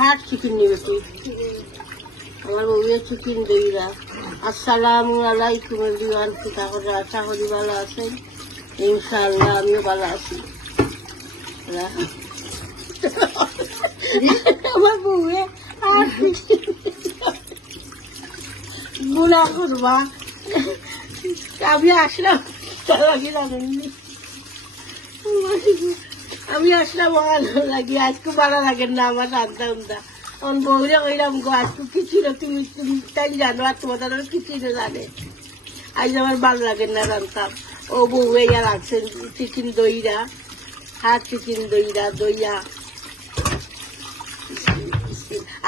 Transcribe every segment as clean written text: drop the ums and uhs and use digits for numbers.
হাট চিকেন নিবে তুই আমার বউয়ে চিকেন দইরা। আসসালামু আলাইকুম এভরিওয়ান, পিতা করে আশা করি ভালো আছেন। ইনশাআল্লাহ আমিও ভালো আছি। আমার বউয়ে আর গুলা করবা আমি আসলাম ভালো লাগি আজকে ভালো লাগে না আমার রান্না উন্দা আমার বউরে কইলাম গো আজকে কিছু না তুমি তাই জানো আর তোমাদের কিছু না জানে আজ আমার ভালো লাগে না রান্তাম। ও বউয়ে ইয়া রাখছেন চিকেন দইরা, হাত চিকেন দইরা দইয়া।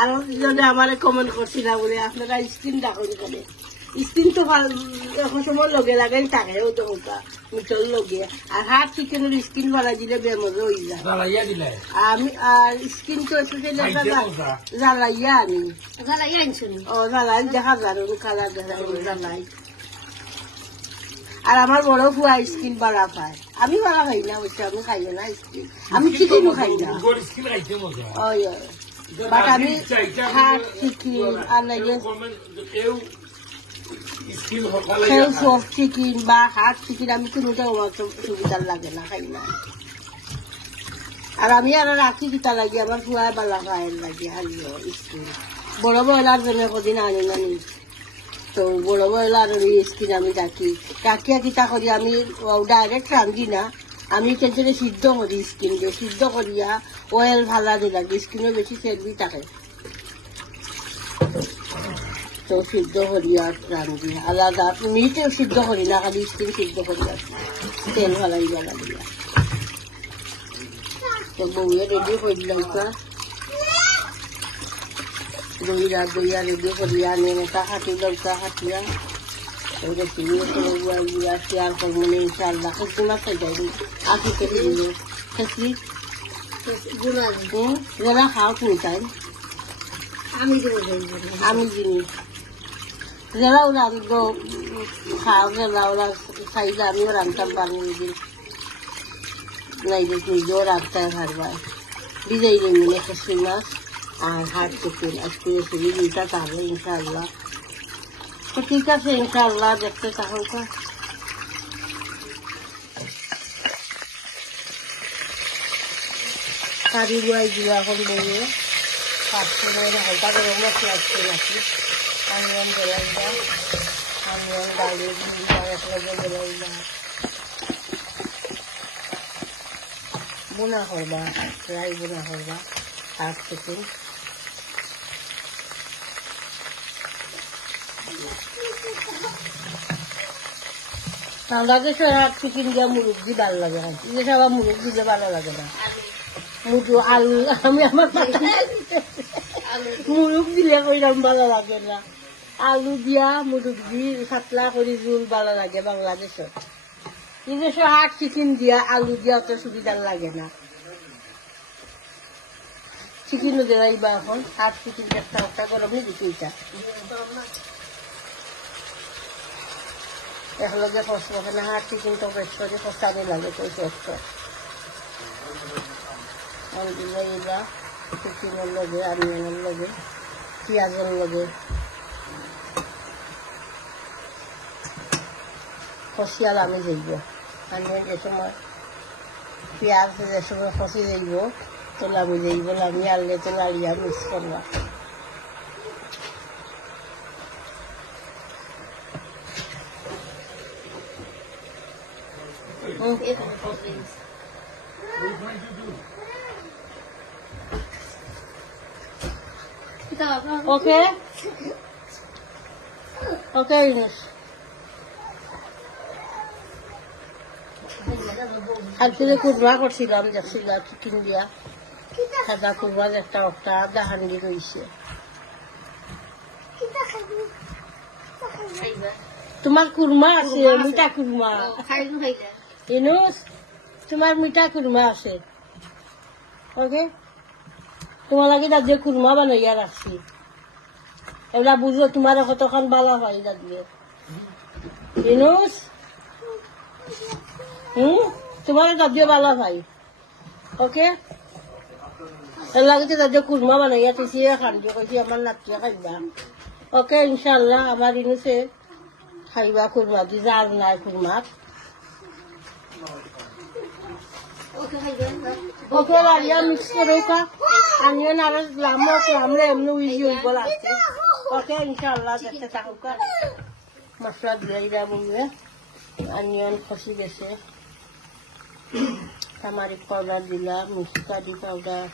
আর জনে আমার কমেন্ট করছিল বলে আপনারা স্কিন ডাকুন করে স্কিন তো এখন সময় লগে লাগাই থাকে ও তো ওটা মিটল লগে। আর হাত চিকেনের স্কিন বাড়া দিলে বেমজা হয়ে যায়। আমি আর স্কিন তো জ্বালাইয়া আনি ও জ্বালাই দেখা যাবে কালার জ্বালাই। আর আমার বড় ফুয়া স্কিন বাড়া পায়, আমি বাড়া খাই না অবশ্য, আমি খাই না স্কিন, আমি চিকেনও খাই না। বাট আমি হাত চিকেন আর লাগে চিকেন বা হাত চিকেন আমি কোনোটা সুবিধার লাগে না, খাই না। আর আমি আর রাখি কিতা লাগে আমার ফুয়া বালা খায়ের লাগে হারিও স্কিন। বড় বয়লার জন্য কদিন আনি না নি তো বড় বয়লার স্কিন আমি রাখিয়া কিতা করি আমি ডাইরেক্ট রান্ধি না, আমি কেঞ্চনে সিদ্ধ করি স্কিন দিয়ে, সিদ্ধ করিয়া অয়েল ভালা দি লাগে, স্কিনও বেশি চর্বি থাকে তো সিদ্ধ করিয়া রান্ধি আলাদা। মিটেও সিদ্ধ করি না, খালি স্কিন সিদ্ধ করিয়া তেল ভালাই দিয়া লাগিয়া। তো বউয়ে রেডি করিলাম দইয়া দইয়া রেডি করিয়া নেমতা কাটি লঙ্কা কাটিয়া শেয়ার করবো ইনশাআল্লাহ। তোমার খাইটাই আঁকি কেটে দিল খেসি যারা খাও তুমি তাই আমি জিনিস যারা ওরা খাও যারা ওরা খাইলে আমিও রান্তাম বানিয়ে দিন নাই যে নিজেও রাখতে পারবাই বিজয়ী মিলে খেসি মাছ আর হাট চিকেন আজকে রেসিপি দুইটা তাহলে ইনশাআল্লাহ। তো ঠিক আছে ইনশাআল্লাহ দেখতে তাহলে কারি গুয়াই দিয়া এখন বলে পাঁচশো হালকা গরম মশলা আসছে নাকি আমিয়ান বেলাই যা আমিয়ান ডালে বেলাই যা বোনা করবা ফ্রাই বোনা করবা হাত চিকেন। বাংলাদেশে হাত চিকেন দিয়া মুরগ দিয়ে ভালো লাগে, দেশে আবার মুরগ দিলে ভালো লাগে না। মুরগ আলু আমি আমার মুরগ দিলে কইলাম ভালো লাগে না, আলু দিয়া মুরগ দিয়ে পাতলা করে জোল ভালো লাগে বাংলাদেশে। দেশে হাত চিকেন দিয়া আলু দিয়া অত সুবিধার লাগে না। চিকেনও দেওয়াইবা এখন হাত চিকেন একটা গরম নেই দিচ্ছি ওইটা একলগে ফসল না হাত চিকেন তো বেশ করে ফসানি লাগে তো কষ্ট দিলা চিকেনের লগে আমিয়ানের লগে পেঁয়াজের লগে ফসিয়াল আমি যাইব আমিয়ান যে সময় পেঁয়াজ যে সময় ফসি যাইব তো লামি যাইব, লামি আনলে তো নাড়িয়া মিক্স করবা। Okay? Okay, Ines. আজকে কুরমা করছিলাম দেখছিলাম চিকেন দিয়া সাদা কুরমা একটা একটা আধা হান্ডি রয়েছে। তোমার কুরমা আছে মিঠা কুরমা ইনুস তোমার মিঠা কুরমা আছে। ওকে তোমার লাগে যে কুরমা বানাইয়া রাখছি এগুলা বুঝলো তোমার কতক্ষণ বালা হয় দিয়ে ইনুস তোমার গাছ দিয়ে বালা ভাই। ওকে এর লাগে যে কুরমা বানাইয়া দিছি খান্দি কইছি আমার নাতিয়ে খাইবা ওকে ইনশাল্লাহ আমার ইনুসে খাইবা কুরমা দি যার নাই কুরমা ওকে লারিয়া মিক্স করে কা আনিয়ন আর লামো তো আমরা এমনি উইজি হইব লাগছে ওকে ইনশাল্লাহ দেখতে থাকুকা মশলা দিয়ে যাবো অনিয়ন খসি গেছে টামারিক পাউডার দিলাম মিষ্টি পাউডার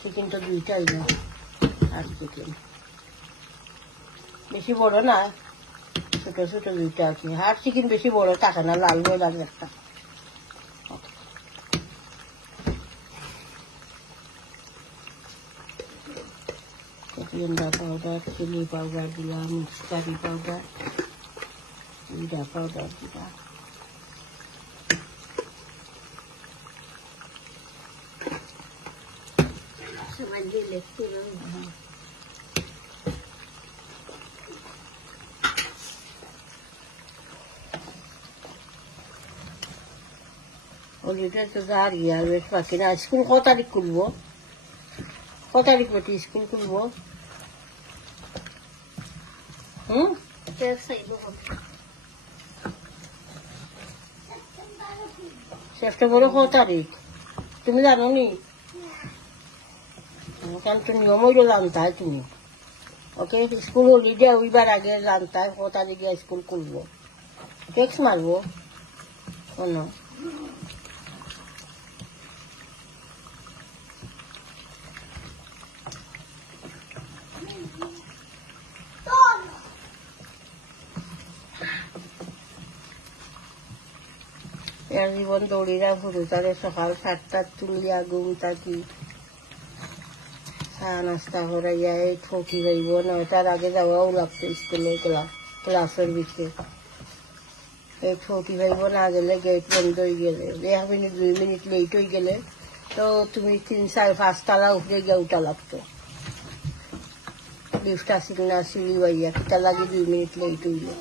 চিকেন তো দুইটাই না আর চিকেন বেশি বড় না ছোট ছোট দুইটা আছে আর চিকেন বেশি বড় থাকে না লাল হয়ে লাগে একটা coriander powder, chili powder দিলাম, curry powder, জিরা powder দিলাম। সবাই দিলে পুরো ওলিটা তো দাঁড়িয়ে আর বেশ বাকি না স্কুল কত তারিখ খুলবো কত তারিখ বেটি স্কুল খুলবো সেপ্টেম্বরের কত তারিখ তুমি জানো নি কারণ তুমি নিয়ম হইলে জানতাই তুমি ওকে স্কুল হলিডে হইবার আগে জানতাই কত তারিখে স্কুল খুলবো টেক্স মারবো কোনো জীবন দৌড়িরা ভুরু তারে সকাল 7টার তুলিয়া ঘুম থাকি চা নাস্তা করাইয়া এই ঠকি যাইব 9টার আগে যাওয়াও লাগতো স্কুলে ক্লাসের বিষয়ে এই ঠকি যাইব না গেলে গেট বন্ধ হয়ে গেলে 1 মিনিট 2 মিনিট লেট হয়ে গেলে তো তুমি 3-4-5 তলা উপরে গিয়ে উঠা লাগতো লিফট আসিল না সিঁড়ি বাইয়া কিতা লাগে 2 মিনিট লেট হইলে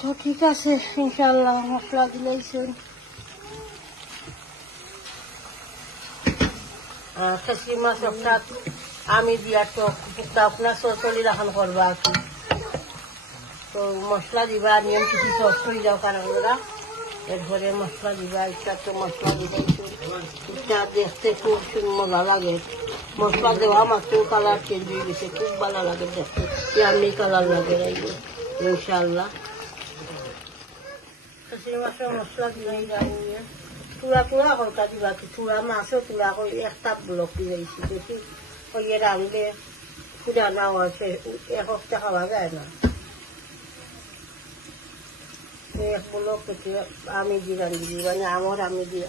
তো ঠিক আছে ইনশাআল্লাহ মশলা দিলেইছেন খাসি মাছ একটা আমি দিয়া তো আপনার চলি রাখান করবা আর কি তো মশলা দিবা নিয়ম কিছু সস হয়ে যাও কারণ ওরা এরপরে মশলা দিবা একটা তো মশলা দিলেইছেন এটা দেখতে খুব মজা লাগে মশলা দেওয়া মাত্র কালার চেঞ্জ হয়ে গেছে খুব ভালো লাগে দেখতে ইয়ামি কালার লাগে ইনশাআল্লাহ খাসির মাছের মশলা দিলেই যাবো চূড়া চূড়া করকা দিবা কি চূড়া মাছও চূড়া করে একটা ব্লক দিয়েছি দেখি হইয়ে রাঁধলে চূড়া নাও আছে 1 হপ্তাহ খাওয়া যায় না এক ব্লক আমি দিয়ে রাঁধি মানে আমার আমি দিয়া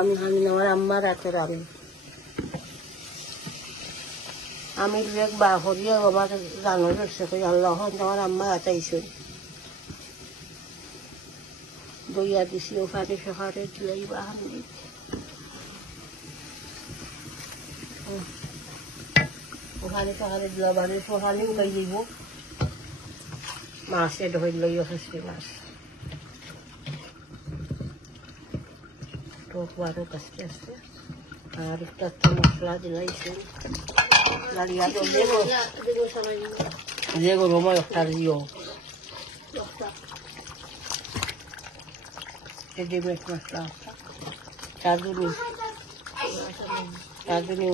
আমি খানি না আমার আম্মার হাতের আমি এক বা করিয়া আমার জানো দেখছে আল্লাহ আমার আম্মা হাতে আইসে দইয়া দিছি ওখানে সকালে দিলাই বাহান ওখানে সকালে দিলা বাড়ি সকালে উলাই যাইব মাছে ধরে লইয়া খাসি মাছ টক বারো আস্তে আস্তে আর একটা তো মশলা দিলাইছে লাড়িয়া যে গরম একটা দিও রেডিমেড মশলা চাঁদুনি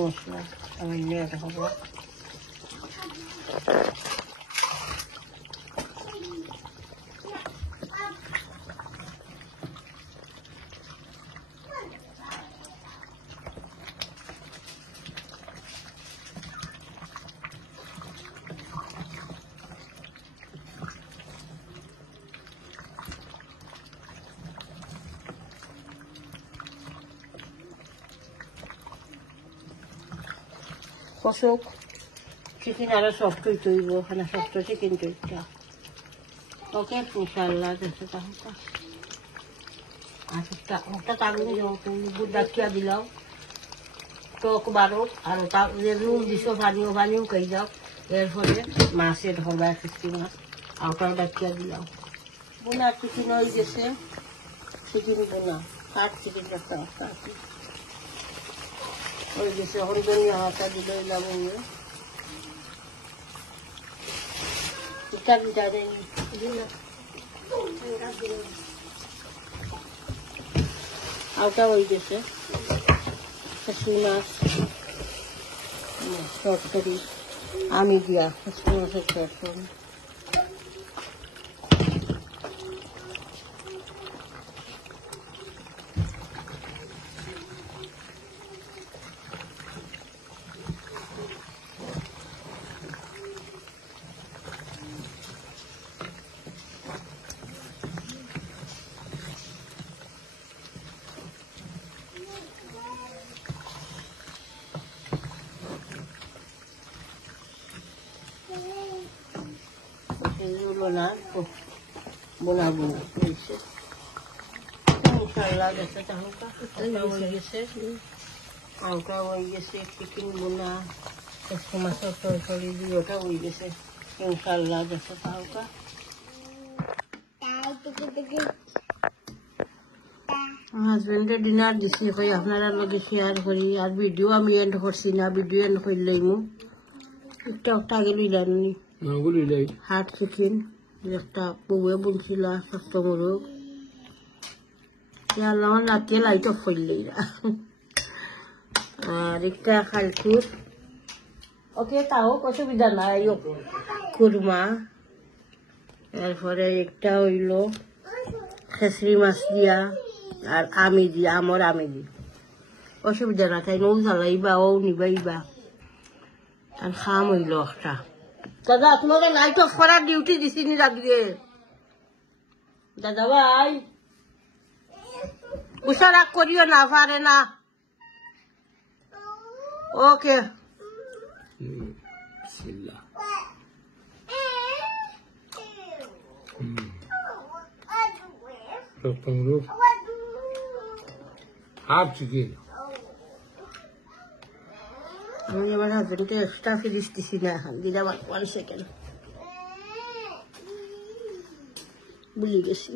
মশলা আমি নিয়ে রাখবো কষক চিকেন আরো সফট হইতে হইব ওখানে সফট চিকেন তৈরিটা ওকে ইনশাআল্লাহ দেখতে থাকুক একটা তাগুন ডাকিয়া দিলাম টক বারো আর ওটা নুন দিছ পানিও খাই যাও এরপরে মাছের ধরবা খিস্তি মাছ আর ওটাও ডাকিয়া দিলাম বোনা চিকেন হয়ে গেছে চিকেন বোনা কাঠ চিকেন একটা কাটি হয়ে গেছে এখন ধনিয়া হাতা দিলে এলাম ইটা বিটা দেয় আওটা হয়ে গেছে খাসি মাছ তরকারি আমি দিয়া খাসি মাছের তরকারি বোনা বোনা বোনা হয়েছে মশলা গেছে হালকা হয়ে গেছে হালকা হয়ে গেছে চিকেন বোনা একশো মাছের তরকারি দিয়ে ওটা হয়ে গেছে ইনশাল্লাহ গেছে হালকা হাজবেন্ডের ডিনার দিছি কই আপনারা লগে শেয়ার করি আর ভিডিও আমি এন্ড করছি না ভিডিও এন্ড করলেই মু একটা আগে লইলানি হাট চিকেন একটা বউয়ে বুনছিল স্বাস্থ্য মুরগ আমার নাতিয়ে লাইট অফ করলেই আর একটা খালকুর ওকে তাও অসুবিধা নাই কুরমা এরপরে একটা হইল খেসরি মাছ দিয়া আর আমি দিয়া আমার আমি দি অসুবিধা না তাই নৌ জ্বালাইবা ও নিবাইবা আর খাম হইল একটা দাদা আপনাকে লাইট অফ করার ডিউটি দিছি নি রাখবে দাদা ভাই গুসা রাগ করিও না পারে না ওকে হাফ চিকেন আমি আমার হাজবেন্ডকে এক্সট্রা ফিরিস দিছি না দিলাম 1 সেকেন্ড ভুলে গেছি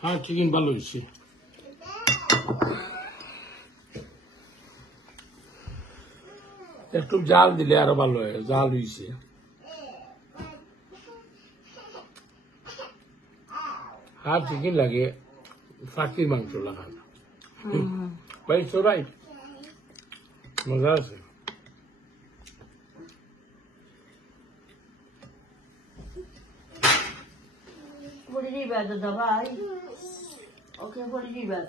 হ্যাঁ চিকেন ভালো হয়েছে একটু জাল দিলে আরো ভালো হয় জাল হয়েছে হাফ চিকেন লাগে ফাঁকির মাংস লাগানো ভাই সবাই মজা আছে বলি দিবা দাদা ভাই ওকে বলি দিবা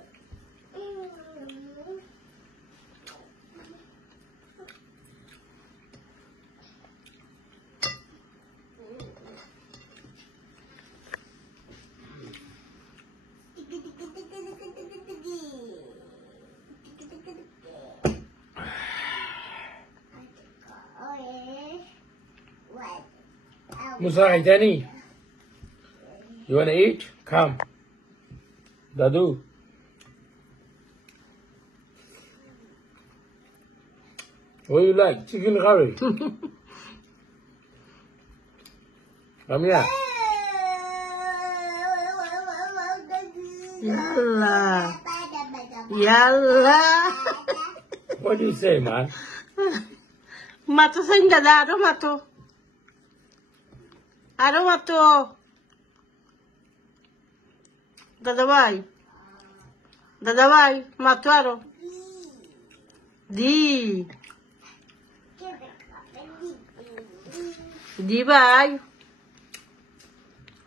Musa, Danny, you wanna eat? Come. Dadu. What do you like? Chicken curry. Come here. Yalla. Yalla. What do you say, man? Mato sa dada, aro mato. Aro mato. Dada bhai. Dada bhai, mato aro. Di. Di bhai.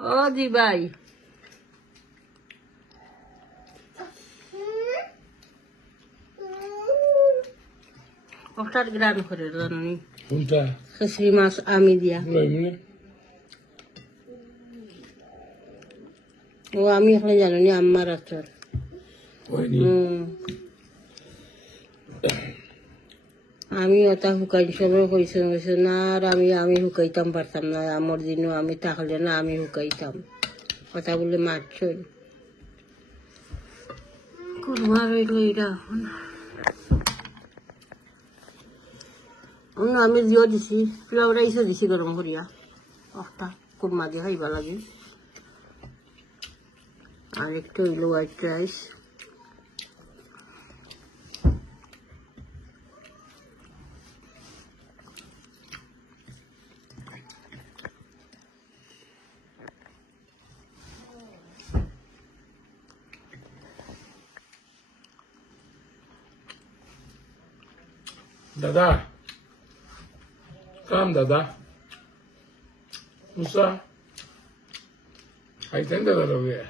Oh, di bhai. Oktar gran করে জানি কোনটা খাসি মাছ আমি দিয়া ও আমি এখানে জানি আম্মার আচার আমি ওটা শুকাইন সময় কইছে না আর আমি শুকাইতাম পারতাম না আমার দিনও আমি থাকলে না আমি শুকাইতাম কথা বলে মারছই কুরমা রইল এটা আমি দিও দিছি পোলাও রাইসও দিছি গরম করিয়া একটা কুরমা দিয়ে খাইবা লাগে আর একটু হইল white rice Dada. Come, Dada. Musa. I think that over here.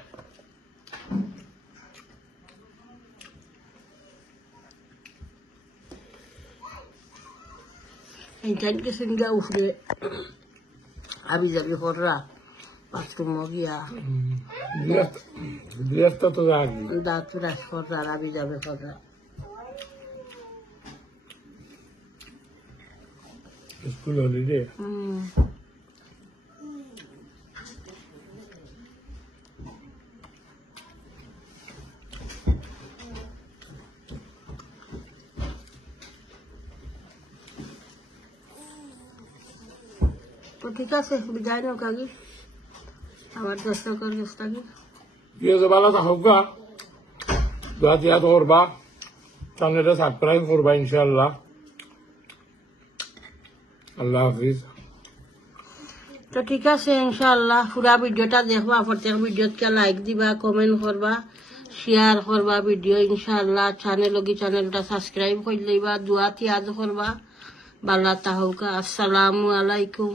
Intan ke singa ufre abi jabi horra bathroom ho gaya Directo to that. da tura horra abi jabe horra School holiday. তো ঠিক আছে বিদায় নাও কাকি আমার দর্শকের কাছ থেকে Dios de balas a jugar. Gracias a Orba. Channel subscribe করবা ইনশাআল্লাহ আল্লাহ হাফিজ তো ঠিক আছে ইনশাআল্লাহ পুরা ভিডিওটা দেখবা প্রত্যেক ভিডিওতে লাইক দিবা কমেন্ট করবা শেয়ার করবা ভিডিও ইনশাআল্লাহ চ্যানেলটা সাবস্ক্রাইব করে লইবা দোয়া তিয়াদ করবা ভালো থাকুকা আসসালামু আলাইকুম